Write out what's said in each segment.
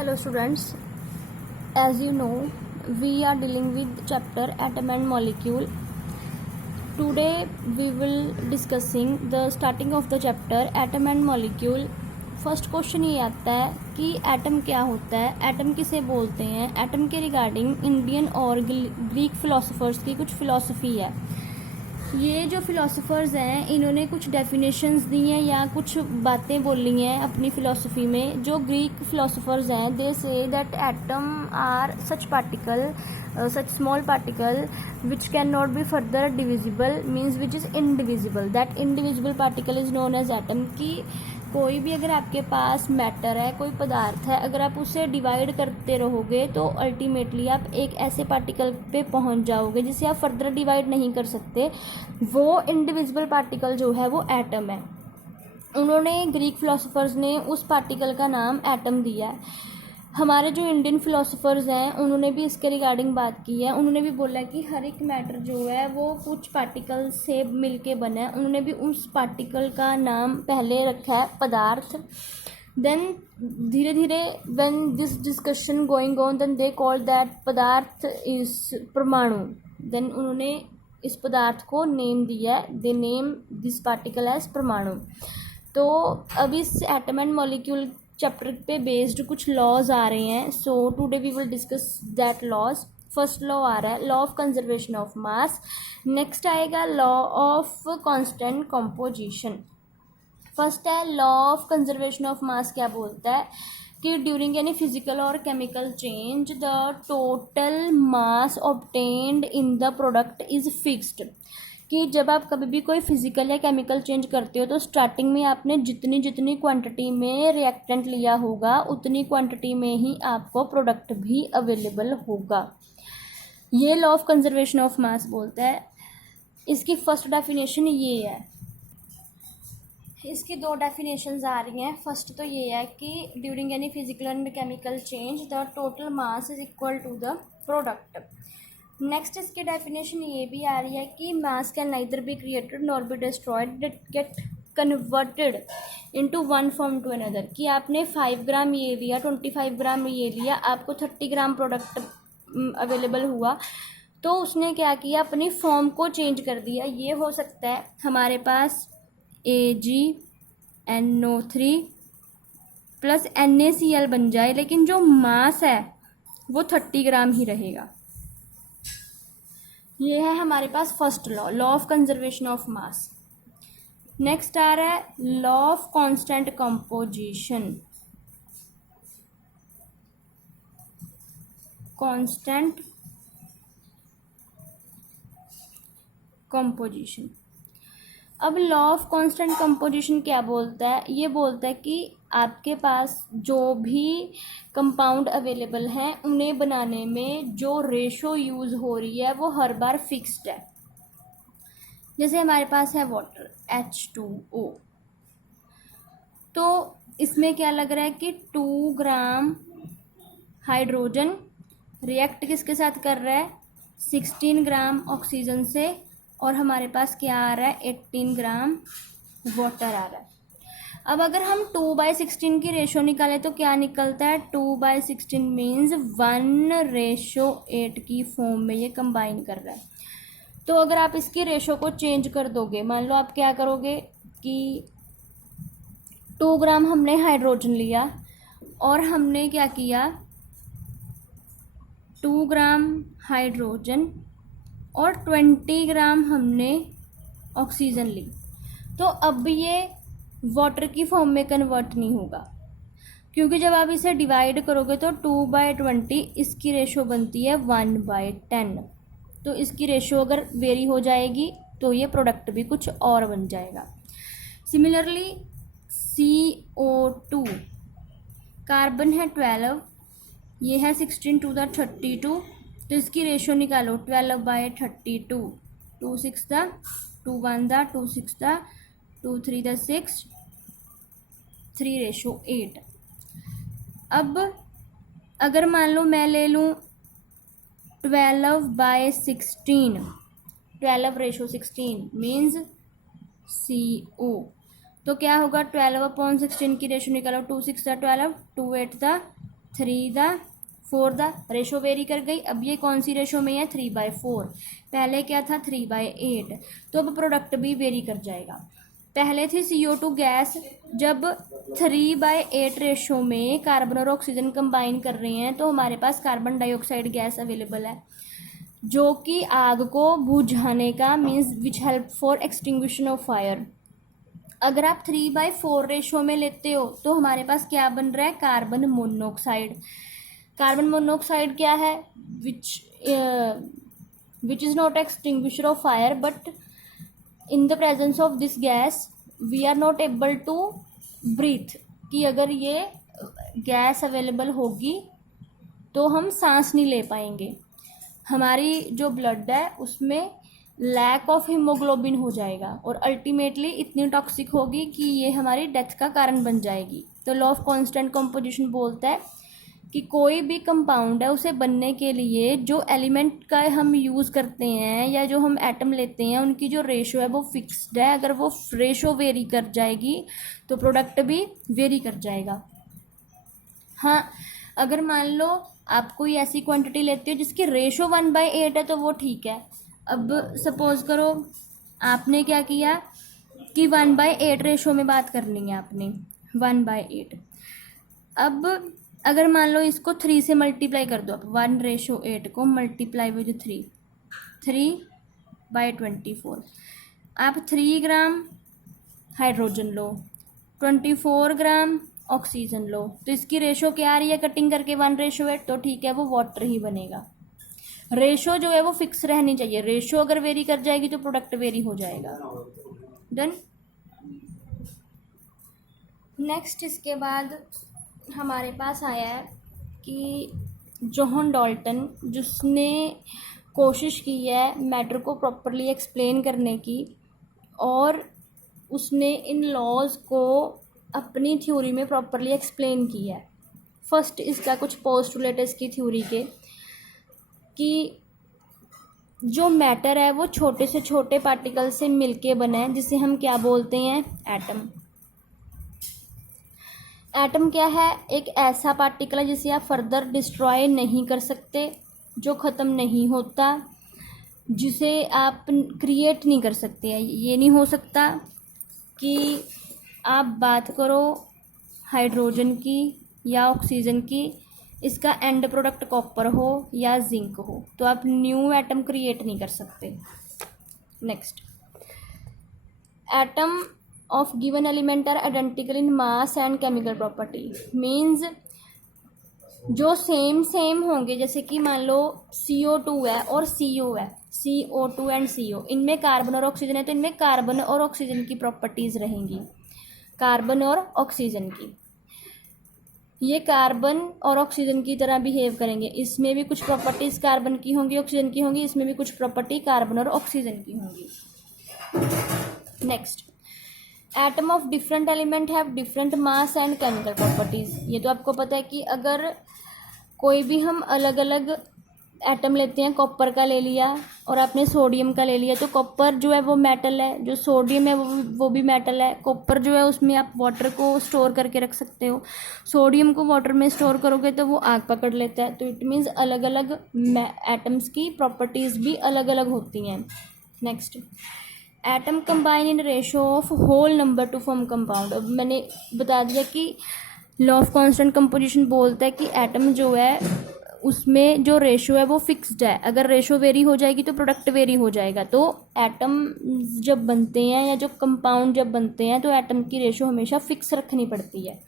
Hello students, as you know, we are dealing with chapter atom and molecule. Today we will discussing the starting of the chapter atom and molecule. First question ये आता है कि atom क्या होता है, atom किसे बोलते हैं। एटम के रिगार्डिंग इंडियन और ग्रीक फिलोसोफर्स की कुछ फिलॉसफी है। ये जो फिलोसोफर्स हैं इन्होंने कुछ डेफिनेशंस दी हैं या कुछ बातें बोली हैं अपनी फ़िलासफ़ी में। जो ग्रीक फिलोसोफर्स हैं they say that atom are such particle such small particle which can not be further divisible means which is indivisible, that indivisible particle is known as atom. की कोई भी अगर आपके पास मैटर है, कोई पदार्थ है, अगर आप उसे डिवाइड करते रहोगे तो अल्टीमेटली आप एक ऐसे पार्टिकल पे पहुंच जाओगे जिसे आप फर्दर डिवाइड नहीं कर सकते। वो इनडिविजिबल पार्टिकल जो है वो एटम है। उन्होंने ग्रीक फिलोसोफर्स ने उस पार्टिकल का नाम एटम दिया है। हमारे जो इंडियन फिलोसोफर्स हैं उन्होंने भी इसके रिगार्डिंग बात की है। उन्होंने भी बोला कि हर एक मैटर जो है वो कुछ पार्टिकल से मिलके बना है। उन्होंने भी उस पार्टिकल का नाम पहले रखा है पदार्थ। देन धीरे धीरे when this discussion going on then they call that पदार्थ इज परमाणु। देन उन्होंने इस पदार्थ को नेम दिया है, they name this particle as परमाणु। तो अब इस एटम एंड मॉलिक्यूल चैप्टर पे बेस्ड कुछ लॉज आ रहे हैं। So today we will discuss that laws. First law आ रहा है law of conservation of mass. Next आएगा law of constant composition. First है लॉ ऑफ कंजर्वेशन ऑफ मास। क्या बोलता है कि ड्यूरिंग एनी फिजिकल और chemical change the total mass obtained in the product is fixed. कि जब आप कभी भी कोई फिजिकल या केमिकल चेंज करते हो तो स्टार्टिंग में आपने जितनी क्वांटिटी में रिएक्टेंट लिया होगा उतनी क्वांटिटी में ही आपको प्रोडक्ट भी अवेलेबल होगा। ये लॉ ऑफ कंजर्वेशन ऑफ मास बोलता है। इसकी फर्स्ट डेफिनेशन ये है। इसकी दो डेफिनेशंस आ रही हैं। फर्स्ट तो ये है कि during any physical and chemical change the total mass is equal to the product. Next इसकी डेफिनेशन ये भी आ रही है कि mass can neither be created nor be destroyed, it get converted into one form to another. कि आपने 5 ग्राम ये लिया, 25 ग्राम ये लिया, आपको 30 ग्राम प्रोडक्ट अवेलेबल हुआ तो उसने क्या किया, अपनी फॉर्म को चेंज कर दिया। ये हो सकता है हमारे पास AgNO3 प्लस NaCl बन जाए, लेकिन जो मास है वो 30 ग्राम ही रहेगा। ये है हमारे पास first law, law of conservation of mass. Next आ रहा है law of constant composition. Constant composition. अब लॉ ऑफ कांस्टेंट कंपोजिशन क्या बोलता है, ये बोलता है कि आपके पास जो भी कंपाउंड अवेलेबल हैं उन्हें बनाने में जो रेशो यूज़ हो रही है वो हर बार फिक्स्ड है। जैसे हमारे पास है वाटर H2O, तो इसमें क्या लग रहा है कि 2 ग्राम हाइड्रोजन रिएक्ट किसके साथ कर रहा है, 16 ग्राम ऑक्सीजन से, और हमारे पास क्या आ रहा है, 18 ग्राम वाटर आ रहा है। अब अगर हम 2/16 की रेशो निकालें तो क्या निकलता है, 2/16 मीन्स 1:8 की फॉर्म में ये कंबाइन कर रहा है। तो अगर आप इसकी रेशो को चेंज कर दोगे, मान लो आप क्या करोगे कि 2 ग्राम हमने हाइड्रोजन लिया और हमने क्या किया, 2 ग्राम हाइड्रोजन और 20 ग्राम हमने ऑक्सीजन ली, तो अब ये वाटर की फॉर्म में कन्वर्ट नहीं होगा, क्योंकि जब आप इसे डिवाइड करोगे तो 2/20 इसकी रेशो बनती है 1/10। तो इसकी रेशो अगर वेरी हो जाएगी तो ये प्रोडक्ट भी कुछ और बन जाएगा। सिमिलरली CO2, कार्बन है 12, ये है 16 to the 32, तो इसकी रेशो निकालो 12/32, 2 6 दा 2 1 दा 2 6 दा 2 3 दा 6, 3:8। अब अगर मान लो मैं ले लूँ 12/16, 12:16 मीन्स CO, तो क्या होगा 12/16 की रेशो निकालो, 2 6 दा 12, 2 8 दा 3:4 रेशो वेरी कर गई। अब ये कौन सी रेशो में है, 3/4। पहले क्या था, 3/8। तो अब प्रोडक्ट भी वेरी कर जाएगा। पहले थी CO2 गैस, जब 3/8 रेशो में कार्बन और ऑक्सीजन कंबाइन कर रहे हैं तो हमारे पास कार्बन डाइऑक्साइड गैस अवेलेबल है, जो कि आग को बुझाने का means which help for extinguishing of fire. अगर आप 3/4 रेशो में लेते हो तो हमारे पास क्या बन रहा है, कार्बन मोनोऑक्साइड। कार्बन मोनोऑक्साइड क्या है, which is not extinguisher of fire, but in the presence of this gas we are not able to breathe, कि अगर ये गैस अवेलेबल होगी तो हम सांस नहीं ले पाएंगे, हमारी जो ब्लड है उसमें लैक ऑफ हीमोग्लोबिन हो जाएगा और अल्टीमेटली इतनी टॉक्सिक होगी कि ये हमारी डेथ का कारण बन जाएगी। तो लॉ ऑफ कांस्टेंट कंपोजिशन बोलता है कि कोई भी कंपाउंड है उसे बनने के लिए जो एलिमेंट का हम यूज़ करते हैं या जो हम एटम लेते हैं उनकी जो रेशो है वो फिक्स्ड है। अगर वो रेशो वेरी कर जाएगी तो प्रोडक्ट भी वेरी कर जाएगा। हाँ, अगर मान लो आप कोई ऐसी क्वांटिटी लेते हो जिसकी रेशो 1/8 है तो वो ठीक है। अब सपोज करो आपने क्या किया कि 1/8 रेशो में बात करनी है आपने, 1/8। अब अगर मान लो इसको 3 से मल्टीप्लाई कर दो, आप 1:8 को मल्टीप्लाई विद 3/24। आप 3 ग्राम हाइड्रोजन लो, 24 ग्राम ऑक्सीजन लो, तो इसकी रेशो क्या आ रही है कटिंग करके, 1:8, तो ठीक है वो वाटर ही बनेगा। रेशो जो है वो फिक्स रहनी चाहिए, रेशो अगर वेरी कर जाएगी तो प्रोडक्ट वेरी हो जाएगा। डन। नेक्स्ट इसके बाद हमारे पास आया है कि जॉन डाल्टन, जिसने कोशिश की है मैटर को प्रॉपरली एक्सप्लेन करने की और उसने इन लॉज को अपनी थ्योरी में प्रॉपरली एक्सप्लेन किया है। फर्स्ट इसका कुछ पोस्टुलेट इसकी थ्योरी के कि जो मैटर है वो छोटे से छोटे पार्टिकल से मिलके बना है, जिसे हम क्या बोलते हैं, एटम। एटम क्या है, एक ऐसा पार्टिकल है जिसे आप फर्दर डिस्ट्रॉय नहीं कर सकते, जो ख़त्म नहीं होता, जिसे आप क्रिएट नहीं कर सकते। ये नहीं हो सकता कि आप बात करो हाइड्रोजन की या ऑक्सीजन की, इसका एंड प्रोडक्ट कॉपर हो या जिंक हो, तो आप न्यू एटम क्रिएट नहीं कर सकते। Next, atom of given element are identical in mass and chemical property. Means जो सेम होंगे, जैसे कि मान लो CO2 है और CO है, CO2 एंड CO, इनमें कार्बन और ऑक्सीजन है तो इनमें कार्बन और ऑक्सीजन की प्रॉपर्टीज़ रहेंगी, कार्बन और ऑक्सीजन की। ये कार्बन और ऑक्सीजन की तरह बिहेव करेंगे, इसमें भी कुछ प्रॉपर्टीज़ कार्बन की होंगी, ऑक्सीजन की होंगी, इसमें भी कुछ प्रॉपर्टी कार्बन और ऑक्सीजन की होंगी। Next, atom of different element have different mass and chemical properties. ये तो आपको पता है कि अगर कोई भी हम अलग अलग एटम लेते हैं, कॉपर का ले लिया और आपने सोडियम का ले लिया, तो कॉपर जो है वो मेटल है, जो सोडियम है वो भी मेटल है। कॉपर जो है उसमें आप वाटर को स्टोर करके रख सकते हो, सोडियम को वाटर में स्टोर करोगे तो वो आग पकड़ लेता है। तो इट मीन्स अलग अलग एटम्स की प्रॉपर्टीज़ भी अलग अलग होती हैं। Next, atom combine in ratio of whole number to form compound. अब मैंने बता दिया कि लॉ ऑफ कांस्टेंट कंपोजिशन बोलता है कि एटम जो है उसमें जो रेशो है वो फिक्स्ड है, अगर रेशो वेरी हो जाएगी तो प्रोडक्ट वेरी हो जाएगा। तो एटम जब बनते हैं या जो कंपाउंड जब बनते हैं तो एटम की रेशो हमेशा फिक्स रखनी पड़ती है।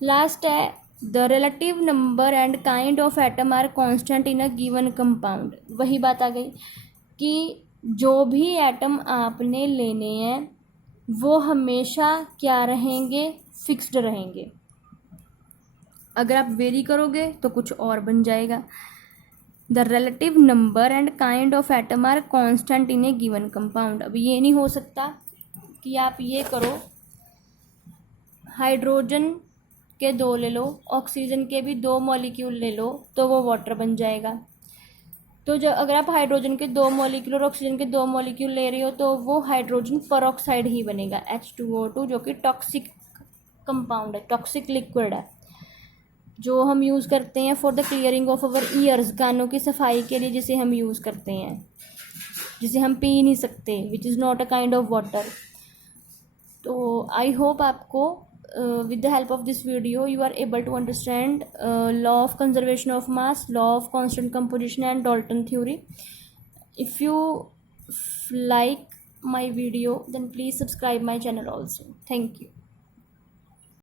लास्ट है, the relative number and kind of atom are constant in a given compound. वही बात आ गई कि जो भी एटम आपने लेने हैं वो हमेशा क्या रहेंगे, फिक्स्ड रहेंगे। अगर आप वेरी करोगे तो कुछ और बन जाएगा। The relative number and kind of atom are constant in a given compound. अब ये नहीं हो सकता कि आप ये करो, हाइड्रोजन के 2 ले लो, ऑक्सीजन के भी 2 मॉलिक्यूल ले लो तो वो वाटर बन जाएगा। तो जो अगर आप हाइड्रोजन के 2 मॉलिक्यूल और ऑक्सीजन के 2 मॉलिक्यूल ले रहे हो तो वो हाइड्रोजन परऑक्साइड ही बनेगा, H2O2, जो कि टॉक्सिक कंपाउंड है, टॉक्सिक लिक्विड है। जो हम यूज़ करते हैं for the clearing of our years, कानों की सफाई के लिए जिसे हम यूज़ करते हैं, जिसे हम पी नहीं सकते, विच is not a kind of water. तो आई होप आपको with the help of this video you are able to understand law of conservation of mass, law of constant composition and Dalton theory. If you like my video then please subscribe my channel also. Thank you.